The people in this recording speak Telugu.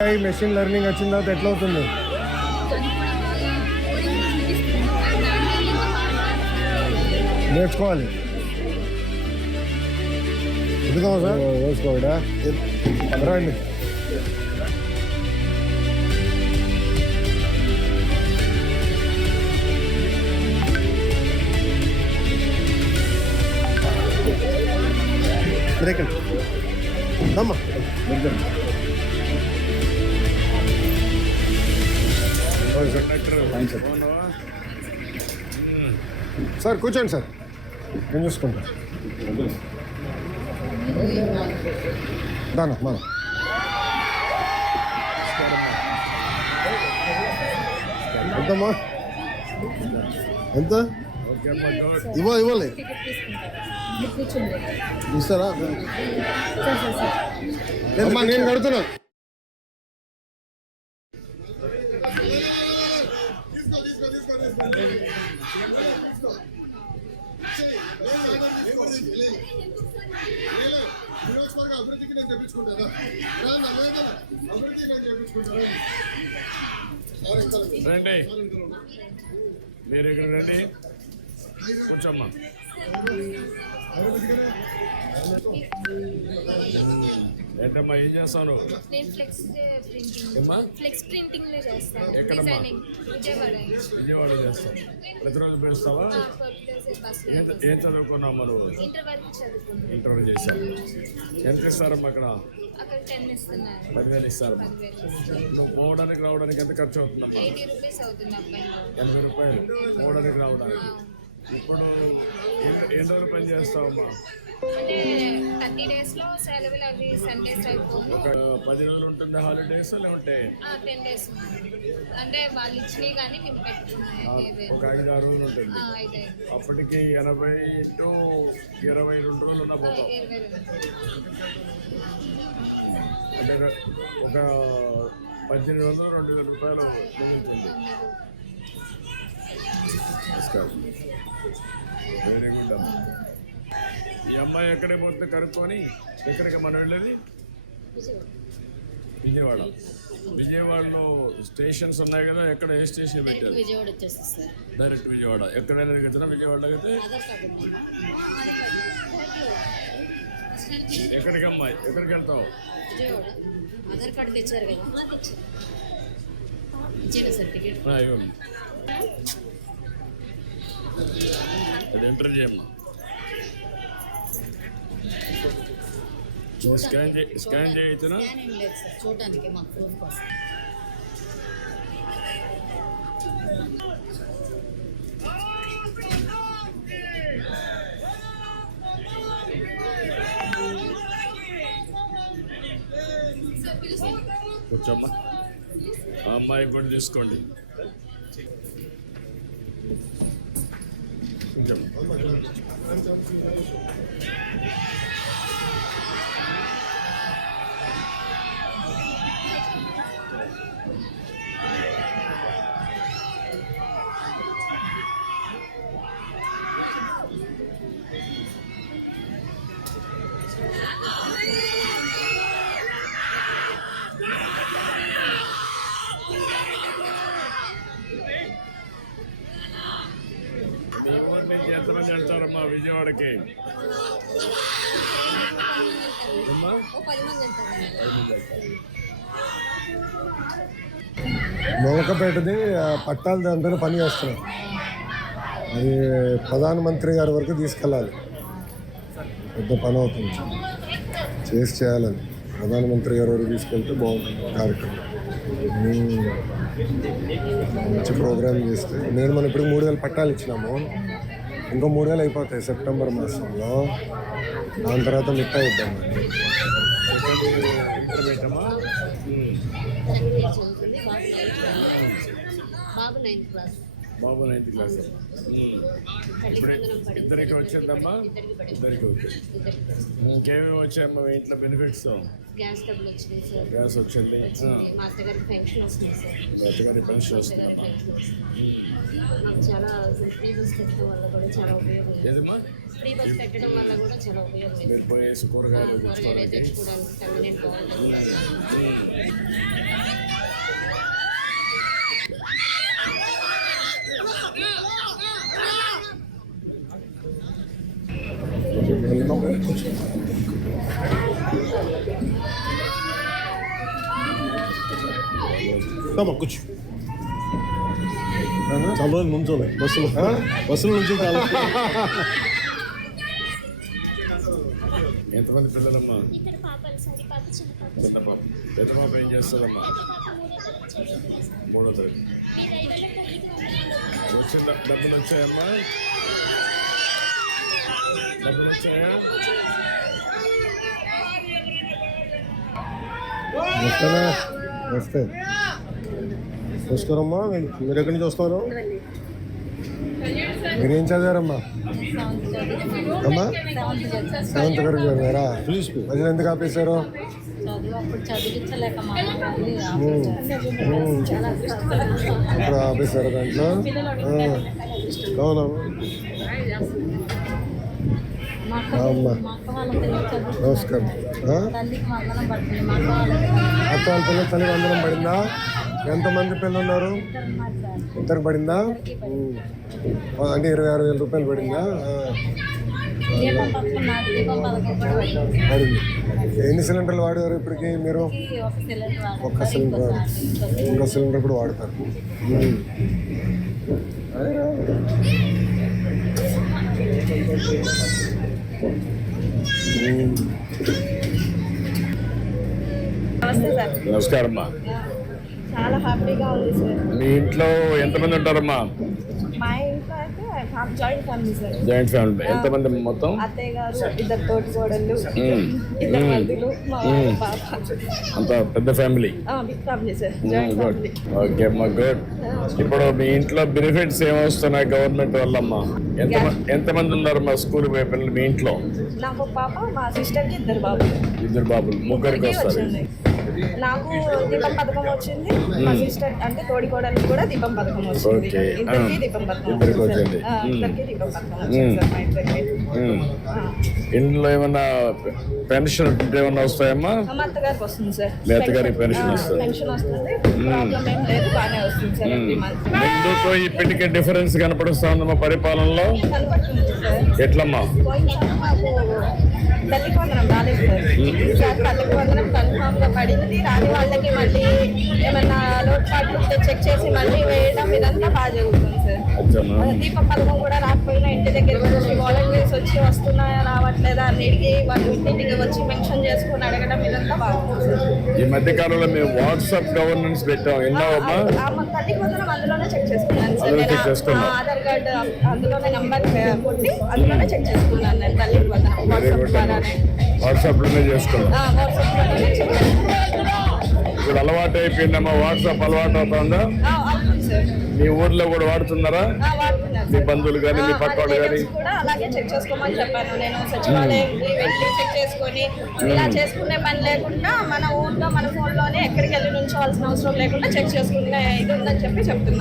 మెషిన్ లెర్నింగ్ వచ్చిన తర్వాత ఎట్లా అవుతుంది? నేర్చుకోవాలి. ఎదుగుతాం సార్, వేసుకోడా రండి. బ్రేకండి అమ్మా. సార్ కూర్చోండి సార్, నేను చూసుకుంటా. దానా మన ఎంతమ్మా? ఎంత ఇవ్వాలి ఇస్తారా? అమ్మా నేను కడుతున్నా. అభివృద్ధికి నేను తెప్పించుకుంటారా? రండి, మీరు ఇక్కడ రండి, కూర్చోమ్మా. ఏంటమ్మా ఏం చేస్తాను? ఎక్కడమ్మా? విజయవాడ చేస్తాం. ప్రతిరోజు పెడుస్తావా? ఏం చదువుకున్నావు మరి? ఇంటర్ చేశావు. ఎంత ఇస్తారమ్మా అక్కడ? 10,000 ఇస్తారమ్మా. నువ్వు పోవడానికి రావడానికి ఎంత ఖర్చు అవుతుందమ్మా? 80 రూపాయలు పోవడానికి రావడానికి. ఇప్పుడు ఎన్ని రోజులు పని చేస్తావమ్మా? అంటే 30 days లో సెలవులు అవి సండేస్ అయిపోయి ఒక 10 రోజులు ఉంటుంది హాలిడేస్, లేకుంటే 10 days అంటే వాళ్ళు ఇచ్చినవి కానీ మేము పెట్టుకున్నాం. ఒక 5-6 రోజులు ఉంటుంది. అప్పటికి 80 to 22 రోజులు ఉన్న పోతాం. అంటే ఒక 1800 2,000 రూపాయలు మిగులుతుంది. వెరీ గుడ్ అమ్మా. ఈ అమ్మాయి ఎక్కడికి పోతే కనుక్కొని ఎక్కడికి మనం వెళ్ళేది? విజయవాడ. విజయవాడలో స్టేషన్స్ ఉన్నాయి కదా, ఎక్కడ ఏ స్టేషన్ పెట్టారు? విజయవాడ వచ్చేస్తుంది సార్. డైరెక్ట్ విజయవాడ. ఎక్కడైనా దిగుతున్నా విజయవాడలో అయితే ఎక్కడికి అమ్మాయి ఎక్కడికి వెళ్తావు? విజయవాడ. ఆధార్ కార్డు తెచ్చారు కదా, ఇచ్చేనా సార్ టికెట్? అది ఎంటర్ చేయమ్మా. స్కాన్ చేయొచ్చునా? చూడడానికి మాకు ప్రూఫ్ కోసం. కూర్చోమ్మా. ఆ అమ్మాయి కూడా తీసుకోండి. ఎంతమంది వెళ్తారమ్మా విజయవాడకి? మొలకపేటది పట్టాలు దాంతో పని చేస్తున్నాం. అది ప్రధానమంత్రి గారి వరకు తీసుకెళ్ళాలి. పెద్ద పని అవుతుంది, చేయాలని. ప్రధానమంత్రి గారి వరకు తీసుకెళ్తే బాగుంటుంది కార్యక్రమం. మంచి ప్రోగ్రామ్ చేస్తే మనం ఇప్పుడు 3,000 పట్టాలు ఇచ్చినాము. ఇంకో 3,000 అయిపోతాయి సెప్టెంబర్ మాసంలో. దాని తర్వాత మిట్టా ఇద్దాం. బాబు 9th క్లాస్. బాబు 9th క్లాస్. ఇద్దరికి వచ్చిందమ్మా, ఇద్దరికి వచ్చింది. ఇంకేమేమి వచ్చాయమ్మా మీ ఇంట్లో బెనిఫిట్స్? గ్యాస్ డబ్బులు వచ్చినాయి సార్. గ్యాస్ వచ్చింది, మా అత్తగారికి పెన్షన్ వస్తుంది సార్. అత్తగారి పెన్షన్ మా వస్తుంది. అత్తగారి పెన్షన్ వస్తుంది. నాకు చాలా ఫ్రీ బస్ పెట్టడం వల్ల కూడా చాలా ఉపయోగం ఉంది. ఏదమ్మా ఫ్రీ బస్ పెట్టడం వల్ల కూడా చాలా ఉపయోగం ఉంది. మీరు పోయేసి కూరగాయలు కూరగాయలు తెచ్చుకోవడానికి. తెచ్చుకోవడానికి కన్వీనియంట్ బాగుంటుంది. కూర్చో చాలా రోజులు నుంచోలే బస్సుల నుంచి చాలా ఎంతమంది పిల్లలమ్మా? ఇద్దరు పాపలు సార్. ఈ పాప చిన్న పాప. చిన్న పాప. పెద్ద పాప ఏం చేస్తుందమ్మా? మూడో తరగతి. వచ్చిన డబ్బులు వచ్చాయమ్మా? డబ్బులు వచ్చాయా? వస్తానా? వస్తే నమస్కారమ్మా. మీరు ఎక్కడి నుంచి వస్తున్నారు? మీరేం చదివారమ్మా? అమ్మా సెవెంత్ వరకు చదివారా? ప్లీజ్ మధ్యలో ఎందుకు ఆపేశారు? చదువు అప్పుడు చదివించలేక మా ఇప్పుడు ఆపేశారు దాంట్లో. అవునా? మా అక్క అమ్మా వాళ్ళ పిల్లలు చదువు నమస్కారం. తల్లికి వందనం పడుతుంది. మా అక్క వాళ్ళ అత్త వాళ్ళ పిల్లలు తల్లి వందనం పడిందా? ఎంతమంది పిల్లలు ఉన్నారు? ఇద్దరికి పడిందా? అంటే 26,000 రూపాయలు పడిందా? దీపం పథకం నాకు దీపం పథకం కూడా పడుతుంది. పడింది. ఎన్ని సిలిండర్లు వాడారు ఇప్పటికి మీరు? ఒక సిలిండర్ వాడుతారు. ఒక్క సిలిండర్, ఇంకో సిలిండర్ కూడా వాడతారు. నమస్తే సార్. నమస్కారం అమ్మా. చాలా హ్యాపీగా ఉంది సార్. మీ ఇంట్లో ఎంతమంది ఉంటారమ్మా? మా ఇంట్లో అయితే joint family sir. Joint family. ఎంతమంది మొత్తం? అత్తయ్య గారు, ఇద్దరు తోటి కోడళ్ళు, ఇద్దరు మధ్యలో మా పాప. అంత పెద్ద family. Big family sir. Joint good. Family. Okay అమ్మా, గుడ్. ఇప్పుడు మీ ఇంట్లో బెనిఫిట్స్ ఏమొస్తున్నాయి గవర్నమెంట్ వల్ల అమ్మా? ఎంతమంది ఉన్నారు మా స్కూల్ పిల్లలు మీ ఇంట్లో? నాకు పాప, మా సిస్టర్కి ఇద్దరు బాబులు. ఇద్దరు బాబులు. ముగ్గురికి వస్తారు. వచ్చింది. నాకు దీపం పథకం వచ్చింది. మా సిస్టర్ అంటే తోడి కోడలికి కూడా దీపం పథకం వచ్చింది. ఓకే. ఇద్దరికి దీపం పథకం ఇద్దరికి వచ్చింది వచ్చింది. సార్. ఇద్దరికి దీపం పథకం వచ్చింది సార్ మా ఇద్దరికి. ఇంట్లో ఏమన్నా పెన్షన్ ఏమన్నా వస్తాయమ్మా? మా అత్తగారికి వస్తుంది సార్. మీ అత్తగారికి పెన్షన్ వస్తుంది. పెన్షన్ వస్తుంది. ప్రాబ్లం ఏం లేదు, బాగానే వస్తుంది సార్. ఎవ్రీ మంత్ ముందుతో ఇప్పటికే డిఫరెన్స్ కనపడుస్తా ఉందమ్మా పరిపాలనలో. కనపడుతుంది సార్. ఎట్లమ్మా? పోయినసారి మాకు తల్లికి వందనం రాలేదు సార్. ఈసారి తల్లికి వందనం కన్ఫామ్ గా పడింది. రాని వాళ్ళకి మళ్ళీ ఏమన్నా లోటుపాట్లు ఉంటే చెక్ చేసి మళ్ళీ వేయడం ఇదంతా బాగా జరుగుతుంది సార్. అచ్చమ్మా. దీపం పథకం కూడా రాకపోయినా ఇంటి దగ్గరికి వచ్చి వాలంటీర్స్ వచ్చి వస్తున్నాయా రావట్లేదా అని అడిగి వాళ్ళు ఇంటింటికి వచ్చి మెన్షన్ చేసుకుని అడగడం ఇదంతా బాగుంది సార్. ఈ మధ్య కాలంలో మేము వాట్సాప్ గవర్నెన్స్ పెట్టాం. ఎన్నోమ్మా? తల్లికి వందనం అందులోనే చెక్ చేసుకున్నాను సార్. అందులో నేను చెక్ చేసుకున్నాం. ఆధార్ కార్డు అందులోనే నంబర్ కొట్టి అందులోనే చెక్ చేసుకున్నాను నేను తల్లికి వందనం వాట్సాప్ ద్వారానే. వాట్సాప్ లోనే చేసుకున్నాం. వాట్సాప్ ద్వారానే చెక్ చేసుకున్నాను. ఇప్పుడు అలవాటు అయిపోయిందమ్మా. వాట్సాప్ అలవాటు అవుతుందా? అవుతుంది సార్. మీ ఊర్లో కూడా వాడుతున్నారా? వాడుతున్నారు మీ సార్. బంధువులు కానీ మీ పక్క వాళ్ళు కానీ? కూడా అలాగే చెక్ చేసుకోమని చెప్పాను నేను. సచివాలయంకి వెళ్ళి చెక్ చేసుకొని ఇలా చేసుకునే పని లేకుండా మన ఊర్లో మన ఫోన్లోనే ఎక్కడికి వెళ్ళి నుంచోవాల్సిన అవసరం లేకుండా చెక్ చేసుకునే ఇది ఉందని చెప్పి చెప్తున్నాం.